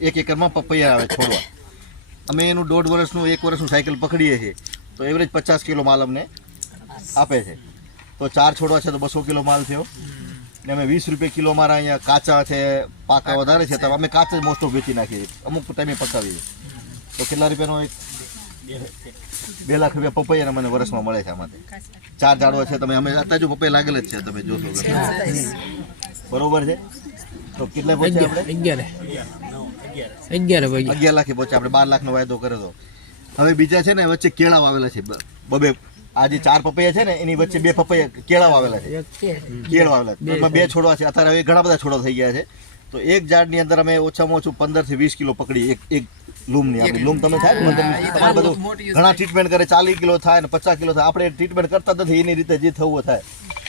એક એકરમાં પપૈયા આવે છોડવા. અમે એનું દોઢ વર્ષનું એક વર્ષનું સાયકલ પકડીએ છીએ. તો એવરેજ પચાસ કિલો માલ અમને આપે છે. તો ચાર છોડવા છે તો બસો કિલો માલ થયો ને અમે વીસ રૂપિયા કિલો મારા અહીંયા કાચા છે પાકા વધારે છે તો અમે કાચા જ મોસ્ટ ઓફ વેચી નાખીએ અમુક ટાઈમે પકાવીએ તો કેટલા રૂપિયાનો એક? બે લાખ રૂપિયા પપૈયા મને વર્ષમાં મળે છે આમાંથી. ચાર ઝાડવા છે તમે અમે અત્યારે જો પપૈયા લાગેલ જ છે તમે જોશો. બરોબર છે? તો કેટલા પછી આપણે? અગિયાર. અગિયાર અગિયાર લાખે આપણે બાર લાખનો વાયદો કર્યો હતો હવે બીજા છે ને વચ્ચે કેળા વાવેલા છે. બબે આ જે ચાર પપૈયા છે ને એની વચ્ચે બે પપૈયા કેળા વાવેલા છે. કેળ વાવેલા છે. એમાં બે છોડવા છે. અત્યારે હવે ઘણા બધા છોડવા થઈ ગયા છે. તો એક ઝાડની અંદર અમે ઓછામાં ઓછું પંદરથી વીસ કિલો પકડી એક એક લૂમની આપણી. લૂમ તમે થાય ને? તમારે બધું ઘણા ટ્રીટમેન્ટ કરે ચાલીસ કિલો થાય ને પચાસ કિલો થાય. આપણે ટ્રીટમેન્ટ કરતા નથી. એની રીતે જે થવું થાય.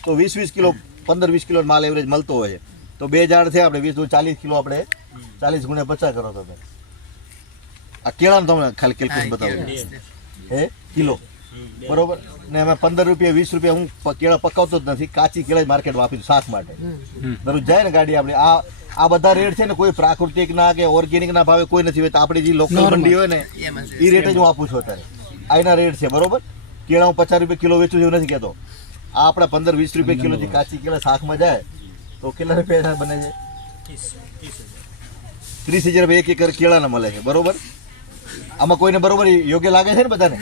તો વીસ વીસ કિલો પંદર વીસ કિલો માલ એવરેજ મળતો હોય છે. તો બે ઝાડ છે આપણે વીસ ચાલીસ કિલો આપણે ચાલીસ ગુણ્યા પચાસ કરો તમે. આ કેળાનું તમને ખાલી કેલ્ક્યુલેશન બતાવું. હે? કિલો. બરોબર? ને એમાં પંદર રૂપિયા વીસ રૂપિયા હું કેળા પકાવતો જ નથી. કાચી કેળા જ માર્કેટમાં આપી શાક માટે. દરરોજ જાય ને ગાડી આપણે. આ આ બધા રેટ છે ને કોઈ પ્રાકૃતિક ના કે ઓર્ગેનિક ના ભાવે કોઈ નથી. વેચતા આપણી જે લોકલ મંડી હોય ને એ રેટ જ હું આપું છું અત્યારે. આના રેટ છે બરોબર? કેળા હું પચાસ રૂપિયા કિલો વેચું છું એવું નથી કહેતો. આ આપણા પંદર વીસ રૂપિયા કિલો જે કાચી કેળા શાકમાં જાય તો કેટલા રૂપિયા બને છે? ત્રીસ હજાર રૂપિયા એક એકર કેળાના મળે છે બરોબર? આમાં કોઈને બરોબર યોગ્ય લાગે છે ને બધાને?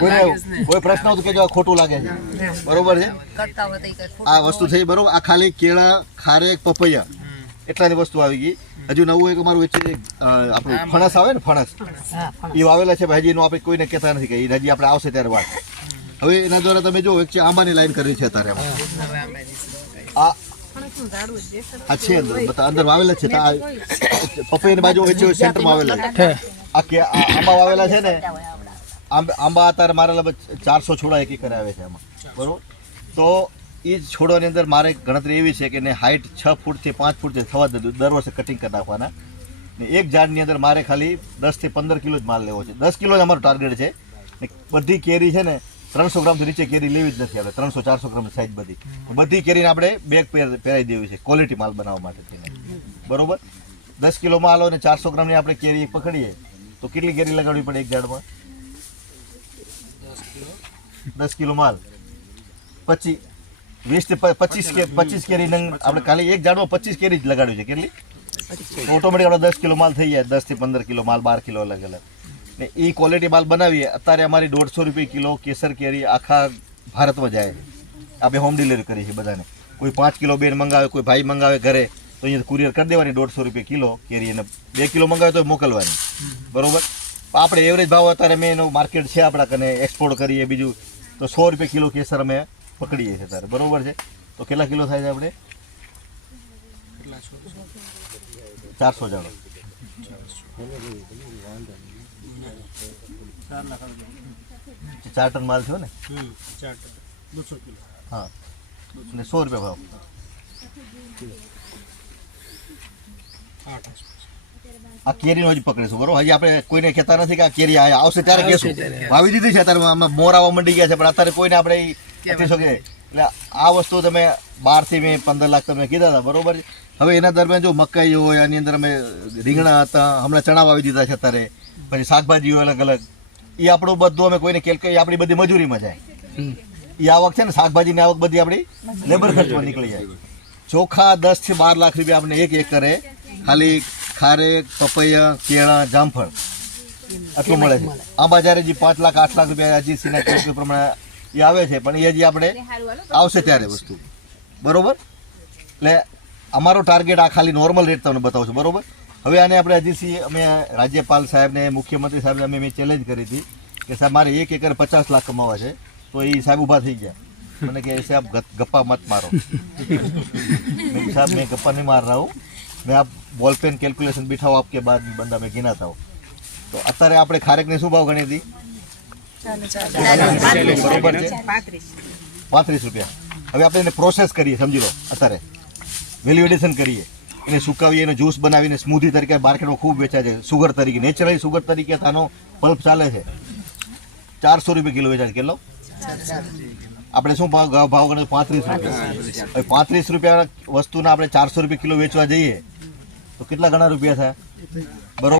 કોઈને કોઈ પ્રશ્ન હતો કે જો આ ખોટું લાગે છે. બરોબર છે? આ વસ્તુ થઈ બરોબર? આ ખાલી કેળા ખારેક પપૈયા. એટલાની વસ્તુ આવી ગઈ. હજુ નવું એક અમારું વચ્ચે આપણું ફણસ આવે ને ફણસ? એ વાવેલા છે હજી એનું આપણે કોઈને કહેતા નથી કે એ હજી આપણે આવશે ત્યારે વાત હવે એના દ્વારા તમે જો વચ્ચે આંબાની લાઈન કરી છે અત્યારે આ આ છે અંદર બતા અંદર વાવેલા છે તા પપૈયાની બાજુ વચ્ચે સેન્ટરમાં આવેલા છે. આ કે આંબા વાવેલા છે ને આંબા આંબા અત્યારે મારા લગભગ ચારસો છોડા એક એકર આવે છે આમાં. બરોબર? તો એ છોડોની અંદર મારે ગણતરી એવી છે કે ને હાઈટ છ ફૂટથી પાંચ ફૂટથી થવા દીધું દર વર્ષે કટિંગ કરી નાખવાના. ને એક ઝાડની અંદર મારે ખાલી દસથી પંદર કિલો જ માલ લેવો છે. દસ કિલો જ અમારો ટાર્ગેટ છે. બધી કેરી છે ને ત્રણસો ગ્રામથી નીચે કેરી લેવી જ નથી આપણે ત્રણસો, ચારસો ગ્રામ સાઈઝ બધી. બધી કેરીને આપણે બેગ પહેર પહેરાઈ દેવી છે ક્વોલિટી માલ બનાવવા માટે બરોબર? દસ કિલો માલ હોય ને ચારસો ગ્રામની આપણે કેરી પકડીએ, તો કેટલી કેરી લગાડવી પડે એક ઝાડમાં? દસ કિલો માલ. પચીસ વીસથી પચીસ પચીસ કેરી આપણે ખાલી એક ઝાડમાં પચીસ કેરી જ લગાડવી છે, કેટલી? ઓટોમેટિક આપણે દસ કિલો માલ થઈ જાય, દસથી પંદર કિલો માલ, બાર કિલો અલગ અલગ ને એ ક્વોલિટી માલ બનાવીએ, અત્યારે અમારી દોઢસો રૂપિયા કિલો કેસર કેરી આખા ભારતમાં જાય. આપણે હોમ ડિલિવરી કરીએ છીએ બધાને. કોઈ પાંચ કિલો બેન મંગાવે, કોઈ ભાઈ મંગાવે ઘરે, તો અહીંયા કુરિયર કરી દેવાની દોઢસો રૂપિયા કિલો કેરી અને બે કિલો મંગાવે તો મોકલવાની. બરોબર? આપણે એવરેજ ભાવ અત્યારે મેં એનું માર્કેટ છે આપણા કને એક્સપોર્ટ કરીએ બીજું, તો સો રૂપિયા કિલો કેસર અમે પકડીએ છીએ ત્યારે બરોબર છે? તો કેટલા કિલો થાય છે આપણે? ચારસો જાણો. ચાર ટન માલ થયો ને? હા. એટલે સો રૂપિયા ભાવ. આ કેરીનો હજી પકડીશું બરોબર? હજી આપણે કોઈને કહેતા નથી કે આ કેરી આવશે ત્યારે કહેશું. વાવી દીધી છે અત્યારે આમાં મોર આવવા મંડી ગયા છે પણ અત્યારે કોઈને આપણે કહી શકીએ શકે એટલે આ વસ્તુ તમે બારથી મેં પંદર લાખ તમે કીધા હતા બરોબર? હવે એના દરમિયાન જો મકાઈ હોય આની અંદર અમે રીંગણા હતા હમણાં ચણા વાવી દીધા છે અત્યારે. પછી શાકભાજી અલગ અલગ. એ આપણું બધું અમે કોઈને કેલ એ આપણી બધી મજૂરીમાં જાય. એ આવક છે ને શાકભાજીની આવક બધી આપણી લેબર ખર્ચમાં નીકળી જાય. ચોખા દસથી બાર લાખ રૂપિયા આપણે એક એકરે ખાલી ખારેક પપૈયા કેળા જામફળ આટલું મળે છે. આંબા જ્યારે જે પાંચ લાખ આઠ લાખ રૂપિયા હજી સીના પ્રમાણે એ આવે છે પણ એ હજી આપણે આવશે ત્યારે વસ્તુ. બરોબર? એટલે અમારો ટાર્ગેટ આ ખાલી નોર્મલ રેટ તમને બતાવું છું. બરોબર? હવે આને આપણે હજી અમે રાજ્યપાલ સાહેબને, મુખ્યમંત્રી સાહેબને અમે મેં ચેલેન્જ કરી હતી કે સાહેબ, મારે એક એકર પચાસ લાખ કમાવા છે, તો એ સાહેબ ઊભા થઈ ગયા. મને કહે સાહેબ ગપ્પા મત મારો. સાહેબ, મેં ગપ્પા નહીં માર રહા હું. મેં આપ બોલ પેન કેલ્ક્યુલેશન આપ કે બાદ બંદા મેં ગીના થાવ તો અત્યારે આપણે ખારેકને શું ભાવ ગણી હતી? બરોબર છે? પાંત્રીસ રૂપિયા. હવે આપણે એને પ્રોસેસ કરીએ, સમજી લો, અત્યારે. વેલ્યુ કરીએ. એને સુકાવી એને જ્યુસ બનાવીને સ્મૂધી તરીકે માર્કેટમાં ખૂબ વેચાય છે. સુગર તરીકે નેચરલી સુગર તરીકે તાનો પલ્પ ચાલે છે. ચારસો રૂપિયા કિલો વેચાય છે. કેટલો? આપણે શું ભાવ ભાવ ગણ્યો પાંત્રીસ રૂપિયા. પાંત્રીસ રૂપિયા વસ્તુના આપણે ચારસો રૂપિયા કિલો વેચવા જઈએ, તો કેટલા ગણા રૂપિયા થયા? બરોબર?